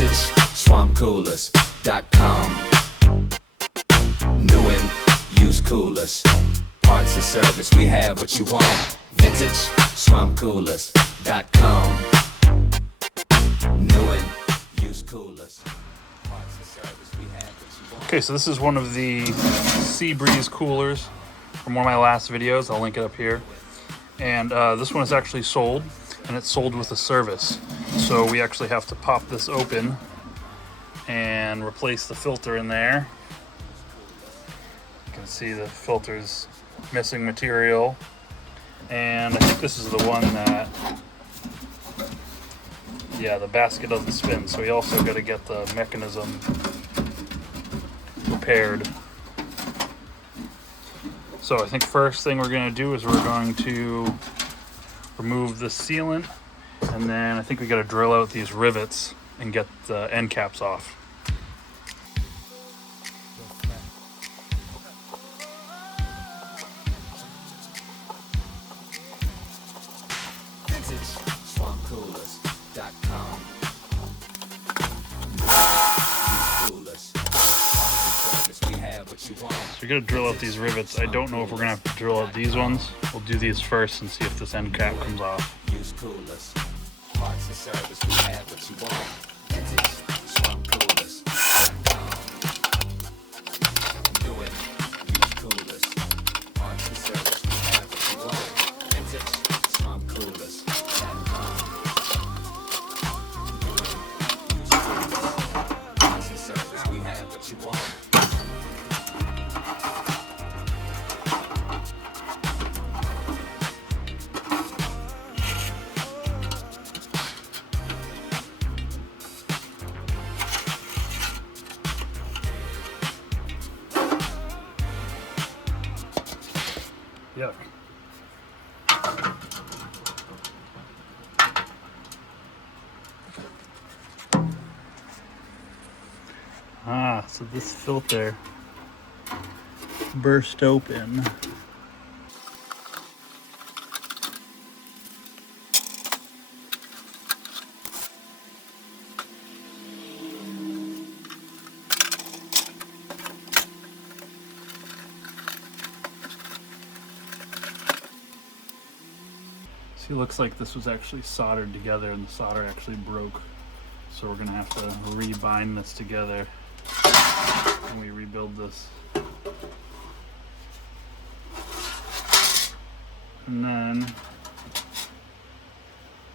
VintageSwampCoolers.com. New and used coolers, parts and service, we have what you want. VintageSwampCoolers.com. New and used coolers, parts and service, we have what you want. Okay, so this is one of the Seabreez coolers from one of my last videos. I'll link it up here. And this one is actually sold, and it's sold with a service. So we actually have to pop this open and replace the filter in there. You can see the filter's missing material. And I think this is the one that, yeah, the basket doesn't spin. So we also got to get the mechanism repaired. So I think first thing we're going to do is we're going to remove the sealant, and then I think we got to drill out these rivets and get the end caps off. VintageSwampCoolers.com. So you're gonna drill out these rivets. I don't know if we're gonna have to drill out these ones. We'll do these first and see if this end cap comes off. Use coolers, parts and service, we have what you want. VintageSwampCoolers.com. Do it. Use coolers, parts and service, we have what you want. VintageSwampCoolers.com. Do it. Use coolers, parts and service, we have what you want. Yuck. So this filter burst open. See, it looks like this was actually soldered together and the solder actually broke. So we're gonna have to rebind this together when we rebuild this. And then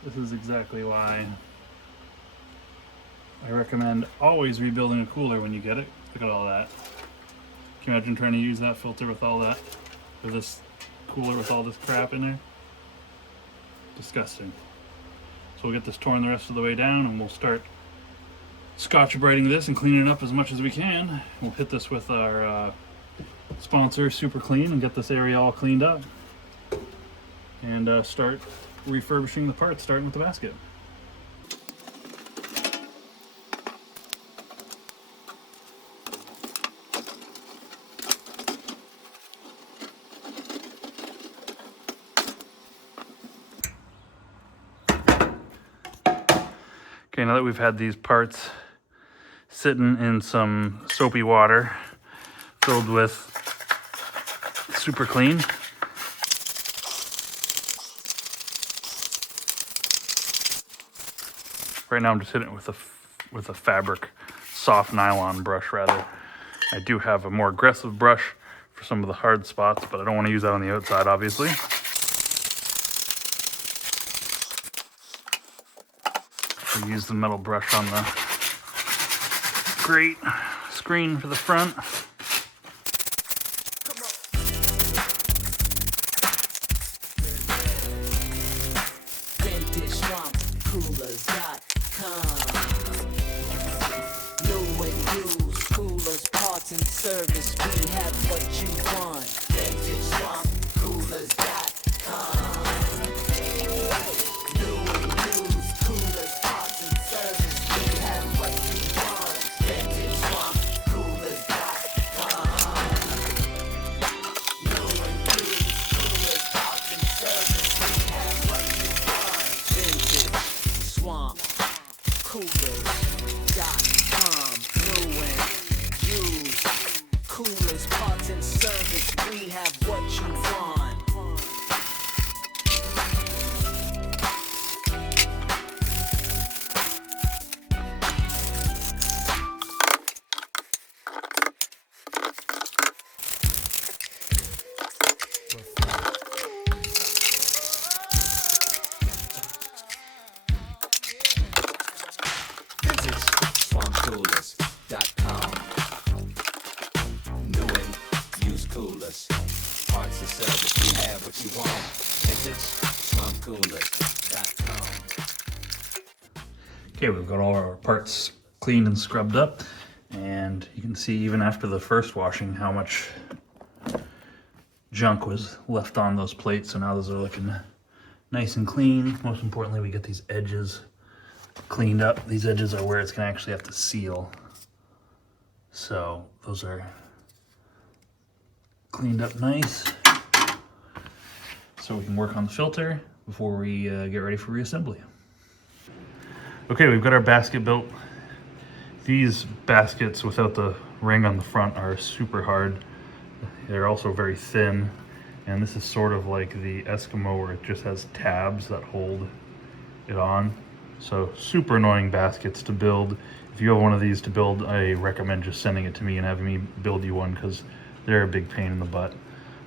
this is exactly why I recommend always rebuilding a cooler when you get it. Look at all that. Can you imagine trying to use that filter with all that, or this cooler with all this crap in there? Disgusting. So we'll get this torn the rest of the way down, and we'll start Scotch-Brighting this and cleaning it up as much as we can. We'll hit this with our sponsor, Super Clean, and get this area all cleaned up. And start refurbishing the parts, starting with the basket. Okay, now that we've had these parts sitting in some soapy water filled with Super Clean, right now I'm just hitting it with a fabric, soft nylon brush rather. I do have a more aggressive brush for some of the hard spots, but I don't want to use that on the outside, obviously. So use the metal brush on the grate screen for the front. New and used coolers, parts and service, we have what you want. VintageSwampCoolers.com. New and used coolers, parts and service, we have what you want. VintageSwampCoolers.com. coolers.com. New and used coolers. Parts and service, we have what you want. Vintage slumcoolers.com. Okay, we've got all our parts cleaned and scrubbed up, and you can see even after the first washing how much junk was left on those plates. So now those are looking nice and clean. Most importantly, we get these edges cleaned up. These edges are where it's gonna actually have to seal. So those are cleaned up nice. So we can work on the filter before we get ready for reassembly. Okay, we've got our basket built. These baskets without the ring on the front are super hard. They're also very thin, and this is sort of like the Eskimo where it just has tabs that hold it on. So super annoying baskets to build. If you have one of these to build, I recommend just sending it to me and having me build you one, because they're a big pain in the butt.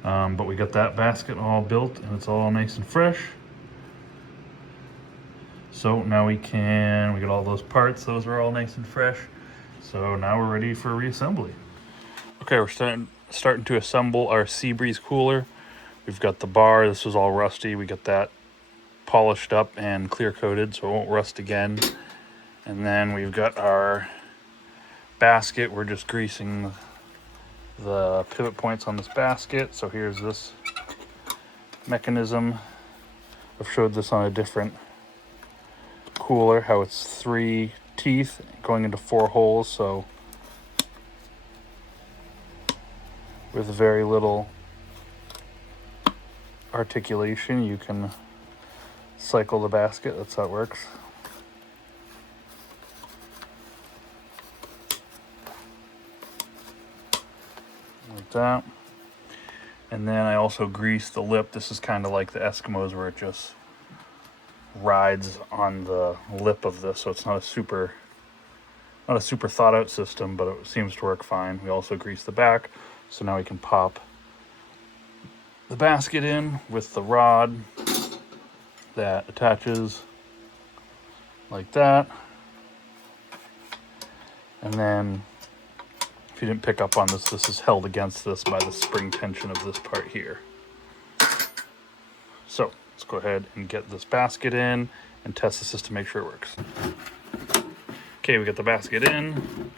But we got that basket all built and it's all nice and fresh. So now we got all those parts, those are all nice and fresh. So now we're ready for reassembly. Okay, we're starting to assemble our Seabreez cooler. We've got the bar, this was all rusty. We got that polished up and clear coated so it won't rust again. And then we've got our basket. We're just greasing the pivot points on this basket. So here's this mechanism. I've showed this on a different cooler, how it's 3 teeth going into 4 holes, so with very little articulation you can cycle the basket. That's how it works. Like that. And then I also grease the lip. This is kind of like the Eskimos where it just rides on the lip of this, so it's not a super thought out system, but it seems to work fine. We also grease the back, so now we can pop the basket in with the rod that attaches like that. And then if you didn't pick up on this, this is held against this by the spring tension of this part here. So let's go ahead and get this basket in and test the system, make sure it works. Okay, we got the basket in.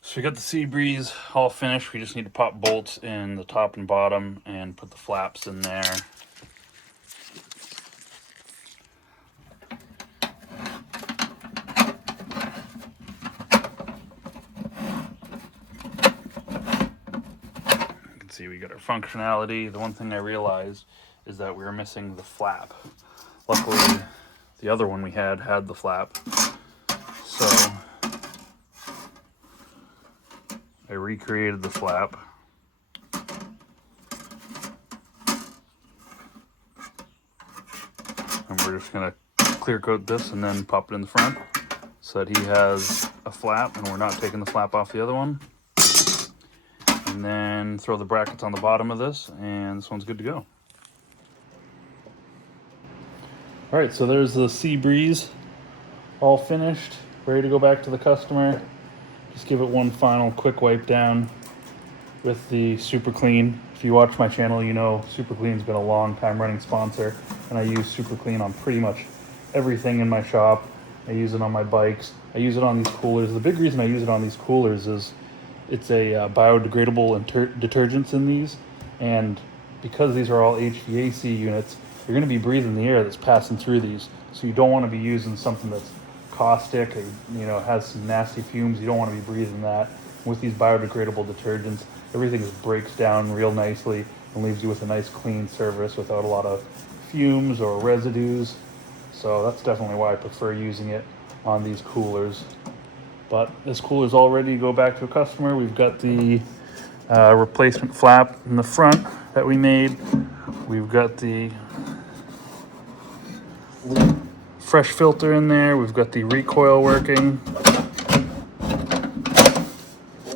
So we got the Seabreez all finished. We just need to pop bolts in the top and bottom and put the flaps in there. See, we got our functionality. The one thing I realized is that we were missing the flap. Luckily, the other one we had the flap. So I recreated the flap. And we're just gonna clear coat this and then pop it in the front so that he has a flap and we're not taking the flap off the other one. And then throw the brackets on the bottom of this, and this one's good to go. All right, so there's the Seabreez all finished, ready to go back to the customer. Just give it one final quick wipe down with the Super Clean. If you watch my channel, you know Super Clean's been a long time running sponsor, and I use Super Clean on pretty much everything in my shop. I use it on my bikes. I use it on these coolers. The big reason I use it on these coolers is it's a biodegradable detergents in these, and because these are all HVAC units, you're going to be breathing the air that's passing through these. So you don't want to be using something that's caustic, or, has some nasty fumes. You don't want to be breathing that. With these biodegradable detergents, everything just breaks down real nicely and leaves you with a nice clean surface without a lot of fumes or residues. So that's definitely why I prefer using it on these coolers. But this cooler's all ready to go back to a customer. We've got the replacement flap in the front that we made. We've got the fresh filter in there. We've got the recoil working.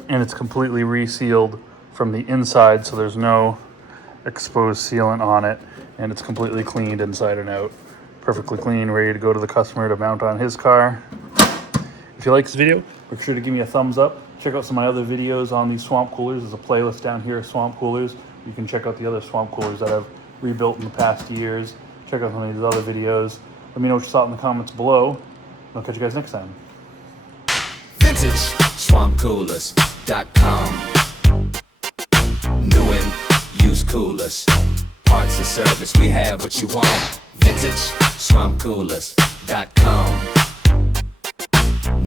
and it's completely resealed from the inside, so there's no exposed sealant on it, and it's completely cleaned inside and out. Perfectly clean, ready to go to the customer to mount on his car. If you like this video, make sure to give me a thumbs up. Check out some of my other videos on these swamp coolers. There's a playlist down here of swamp coolers. You can check out the other swamp coolers that I've rebuilt in the past years. Check out some of these other videos. Let me know what you thought in the comments below. I'll catch you guys next time. Vintage swampcoolers.com. New and used coolers. Parts and service, we have what you want. Vintage swampcoolers.com.